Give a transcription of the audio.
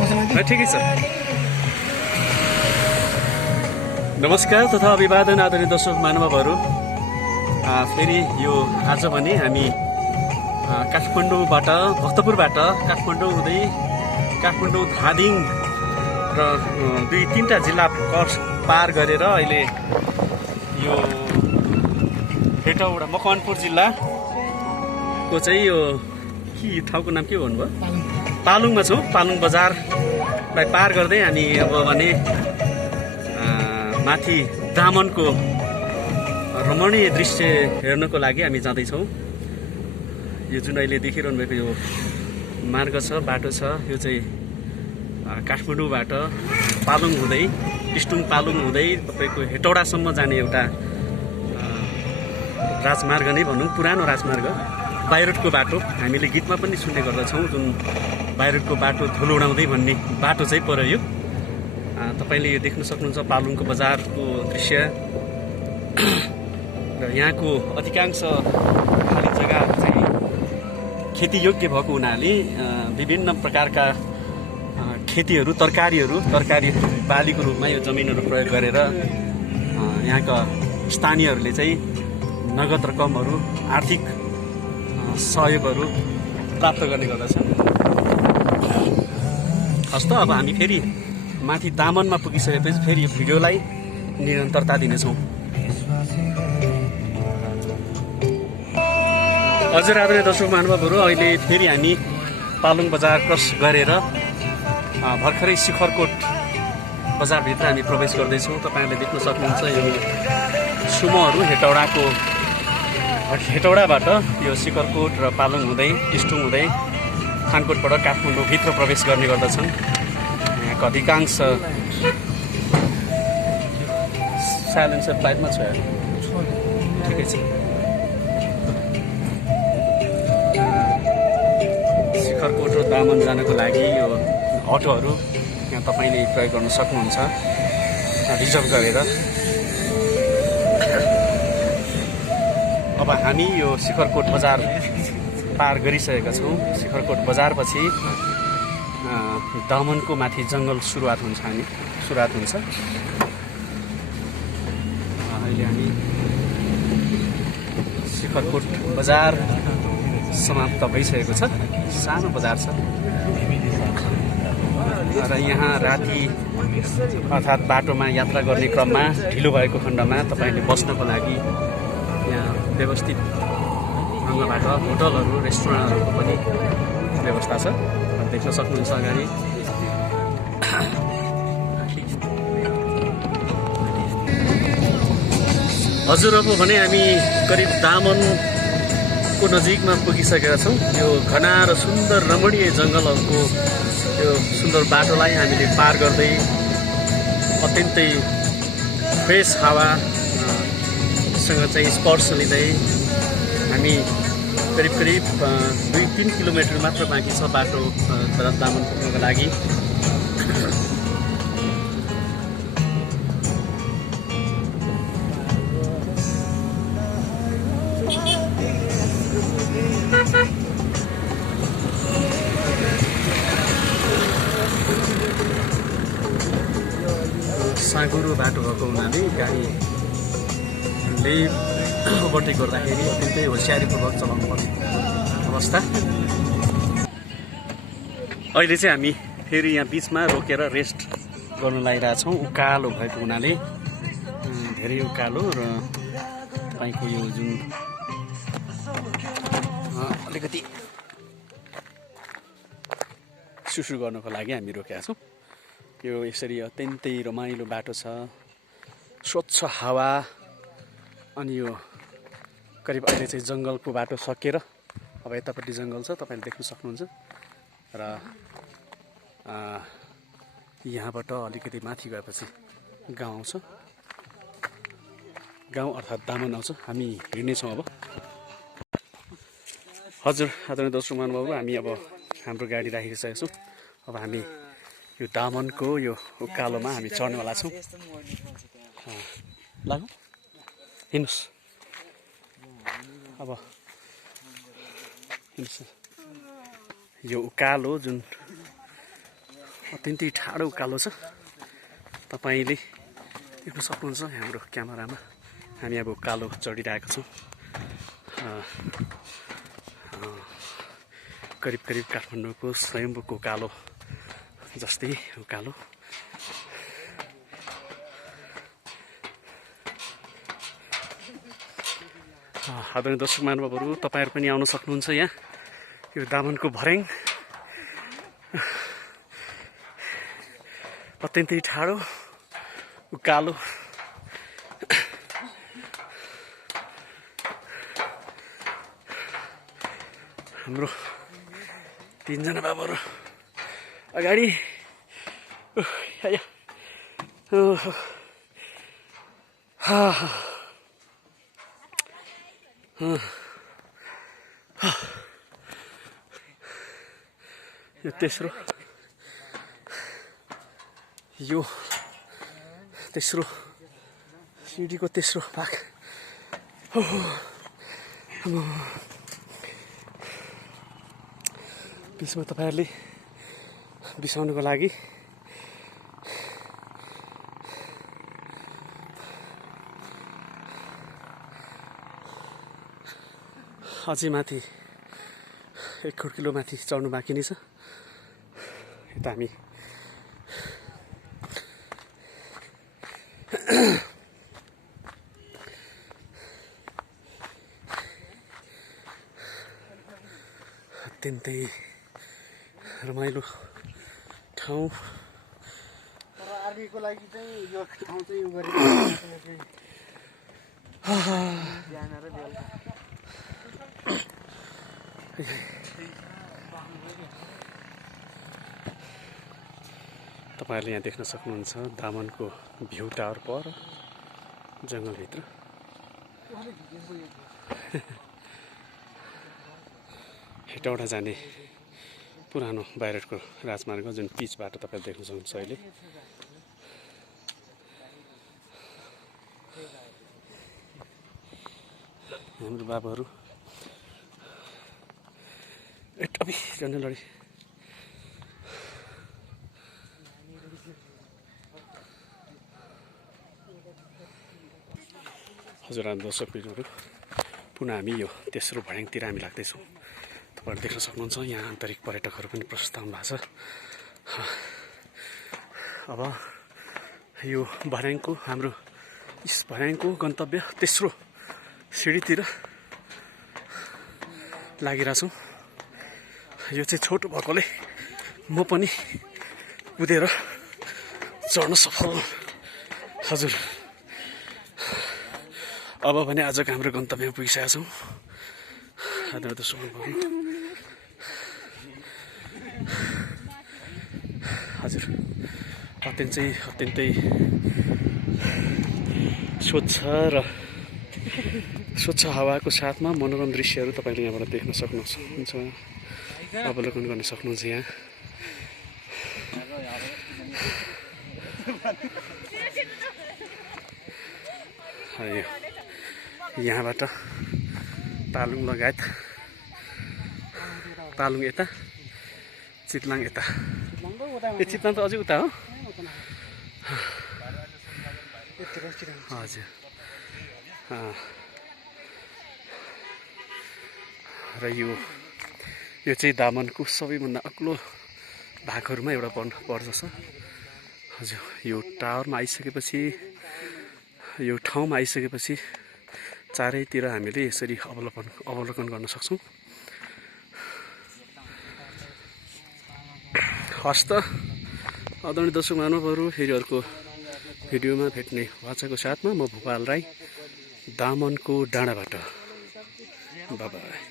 ठिकै छ। नमस्कार तथा अभिवादन आदरणीय दर्शक महानुभावहरू। फेरि यो आज भने हामी काठमाडौँबाट भक्तपुरबाट काठमाडौँ हुँदै काठमाडौँ धादिङ र 2-3टा जिल्ला पार गरेर अहिले यो हेटौडा मकवानपुर जिल्लाको चाहिँ यो ठाउँको नाम के भन्नुभयो? पालुङमा छौँ। पालुङ बजारलाई पार गर्दै अनि अब भने माथि दामनको रमणीय दृश्य हेर्नको लागि हामी जाँदैछौँ। यो जुन अहिले देखिरहनु भएको यो मार्ग छ, बाटो छ, यो चाहिँ काठमाडौँबाट पालुङ हुँदै टिस्टुङ पालुङ हुँदै तपाईँको हेटौडासम्म जाने एउटा राजमार्ग नै भनौँ, पुरानो राजमार्ग, बाइरोडको बाटो। हामीले गीतमा पनि सुन्ने गर्दछौँ, जुन बाइरोडको बाटो धुलो उडाउँदै भन्ने बाटो चाहिँ पर्यो यो। तपाईँले यो देख्न सक्नुहुन्छ पालुङको बजारको दृश्य र यहाँको अधिकांश खाली जग्गा चाहिँ खेतीयोग्य भएको हुनाले विभिन्न प्रकारका खेतीहरू, तरकारी बालीको रूपमा यो जमिनहरू प्रयोग गरेर यहाँका स्थानीयहरूले चाहिँ नगद रकमहरू, आर्थिक सहयोगहरू प्राप्त गर्ने गर्दछन्। हस्त अब हामी फेरि माथि दामनमा पुगिसकेपछि फेरि यो भिडियोलाई निरन्तरता दिनेछौँ। हजुर आदरणीय दर्शक महानुभावहरू, अहिले फेरि हामी पालुङ बजार क्रस गरेर भर्खरै शिखरकोट बजारभित्र हामी प्रवेश गर्दैछौँ। तपाईँहरूले देख्न सक्नुहुन्छ यो सुमोहरू हेटौडाबाट यो शिखरकोट र पालुङ हुँदै टिस्टुङ हुँदै खानकोटबाट काठमाडौँ भित्र प्रवेश गर्ने गर्दछन्। यहाँको अधिकांश साइलेन्सर फ्लाइटमा छ, ठिकै छ। शिखरकोट र दामन जानको लागि यो अटोहरू यहाँ तपाईँले प्रयोग गर्न सक्नुहुन्छ रिजर्भ गरेर। अब हामी यो शिखरकोट बजार पार गरिसकेका छौँ। शिखरकोट बजारपछि दामनको माथि जङ्गल सुरुवात हुन्छ। अहिले हामी शिखरकोट बजार समाप्त भइसकेको छ। सानो बजार छ र यहाँ राति अर्थात् बाटोमा यात्रा गर्ने क्रममा ढिलो भएको खण्डमा तपाईँले बस्नको लागि यहाँ व्यवस्थित ढङ्गबाट होटलहरू, रेस्टुरेन्टहरूको पनि व्यवस्था छ, देख्न सक्नुहुन्छ अगाडि। हजुर अब भने हामी करिब दामनको नजिकमा पुगिसकेका छौँ। यो घना र सुन्दर रमणीय जङ्गलहरूको यो सुन्दर बाटोलाई हामीले पार गर्दै अत्यन्तै फ्रेस हावासँग चाहिँ स्पर्श लिँदै हामी करिब 2-3 किलोमिटर मात्र बाँकी छ बाटो दामन पुग्नको लागि। साँगुरो बाटो भएको हुनाले गाडीले ओभरटेक गर्दाखेरि अत्यन्तै होसियारीपूर्वक चलाउनु पर्ने अवस्था। अहिले चाहिँ हामी फेरि यहाँ बिचमा रोकेर रेस्ट गर्न लागिरहेछौँ। उकालो भएको हुनाले धेरै उकालो र तपाईँको यो जुन अलिकति सुसु गर्नको लागि हामी रोकेका छौँ। यो यसरी अत्यन्तै रमाइलो बाटो छ, स्वच्छ हावा। अनि यो करिब अहिले चाहिँ जङ्गलको बाटो सकेर अब यतापट्टि जङ्गल छ, तपाईँले देख्न सक्नुहुन्छ। र यहाँबाट अलिकति माथि गएपछि गाउँ आउँछ, गाउँ अर्थात् दामन आउँछ। हामी हिँड्नेछौँ अब। हजुर आदरणीय दर्शक महानुभावहरू, हामी अब हाम्रो गाडी राखिसकेका छौँ। अब हामी यो दामनको यो उकालोमा हामी चढ्नेवाला छौँ। लागौँ, हिँड्नुहोस्। अब यो उकालो जुन अत्यन्तै ठाडो उकालो छ। तपाईँले देख्न सक्नुहुन्छ हाम्रो क्यामेरामा हामी अब उकालो चढिरहेका छौँ। करिब करिब काठमाडौँको स्वयम्भूको उकालो जस्तै उकालो। आदरणीय दर्शक महानुभावहरू, तपाईँहरू पनि आउन सक्नुहुन्छ यहाँ। यो दामनको भर्याङ अत्यन्तै ठाडो उकालो। हाम्रो 3 जना बाबुहरू अगाडि। यो तेस्रो सिडीको तेस्रो भाग। बिचमा तपाईँहरूले बिसाउनुको लागि अझै माथि 1 खुड्किलो माथि चढ्नु बाँकी नै छ। यता हामी अत्यन्तै रमाइलो ठाउँ। तर आर्मीको लागि चाहिँ यो ठाउँ चाहिँ यो गरेको बिहान र बेलुका। तपाईँहरूले यहाँ देख्न सक्नुहुन्छ दामनको भ्यू टावर पर जङ्गलभित्र। हेटौडा जाने पुरानो बाहिरको राजमार्ग जुन पिच बाटो तपाईँले देख्न सक्नुहुन्छ अहिले। हाम्रो बाबाहरू टपी गर्ने लडी। हजुर दर्शक मित्रहरू, पुनः हामी यो तेस्रो भर्याङतिर हामी लाग्दैछौँ। तपाईँहरू देख्न सक्नुहुन्छ यहाँ आन्तरिक पर्यटकहरू पनि प्रशस्त आउनु भएको छ। अब यो भर्याङको हाम्रो यस भर्याङको गन्तव्य तेस्रो सिडीतिर लागिरहेछौँ। यो चाहिँ छोटो भएकोले म पनि कुदेर चढ्न सफल। हजुर, अब भने आजको हाम्रो गन्तव्यमा पुगिसकेका छौँ। आदरणीय दर्शक हजुर, अत्यन्तै स्वच्छ हावाको साथमा मनोरम दृश्यहरू तपाईँले यहाँबाट देख्न सक्नुहुन्छ, अवलोकन गर्न सक्नुहुन्छ। यहाँबाट तालुङ लगायत तालुङ यता, चितलाङ यता। चितलाङ त अझै उता हो। हजुर, र यो चाहिँ दामनको सबैभन्दा अग्लो भागहरूमा एउटा पर्दछ। हजुर, यो टावरमा आइसकेपछि, यो ठाउँमा आइसकेपछि चारैतिर हामीले यसरी अवलोकन गर्न सक्छौँ। हस्त आदरणीय दर्शक महानुभावहरू, फेरि अर्को भिडियोमा भेट्ने वाचाको साथमा म भूपाल राई, दामनको डाँडाबाट। Bye bye.